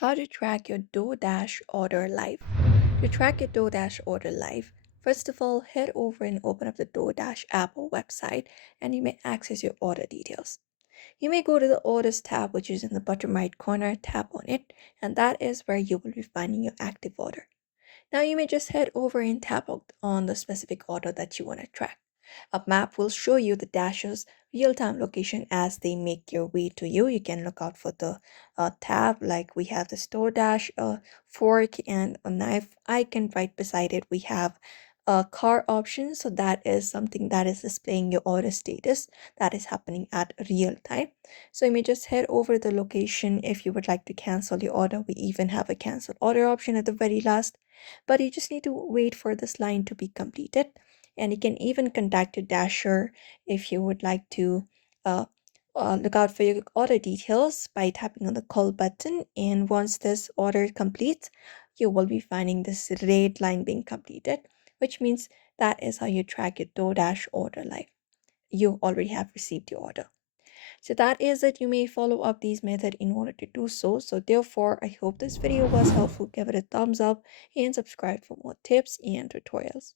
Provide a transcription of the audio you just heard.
How to track your Doordash order live. To track your Doordash order live, first of all, head over and open up the Doordash app or website and you may access your order details. You may go to the Orders tab, which is in the bottom right corner, tap on it, and that is where you will be finding your active order. Now you may just head over and tap on the specific order that you want to track. A map will show you the dashers real-time location as they make your way to you. You can look out for the tab like we have the store dash, a fork, and a knife icon right beside it. We have a car option, so that is something that is displaying your order status that is happening at real time. So you may just head over the location if you would like to cancel your order. We even have a cancel order option at the very last, but you just need to wait for this line to be completed. And you can even contact your dasher if you would like to uh, look out for your order details by tapping on the call button. And once this order completes, you will be finding this red line being completed, which means that is how you track your DoorDash order live. You already have received your order. So that is it. You may follow up these methods in order to do so. So therefore, I hope this video was helpful. Give it a thumbs up and subscribe for more tips and tutorials.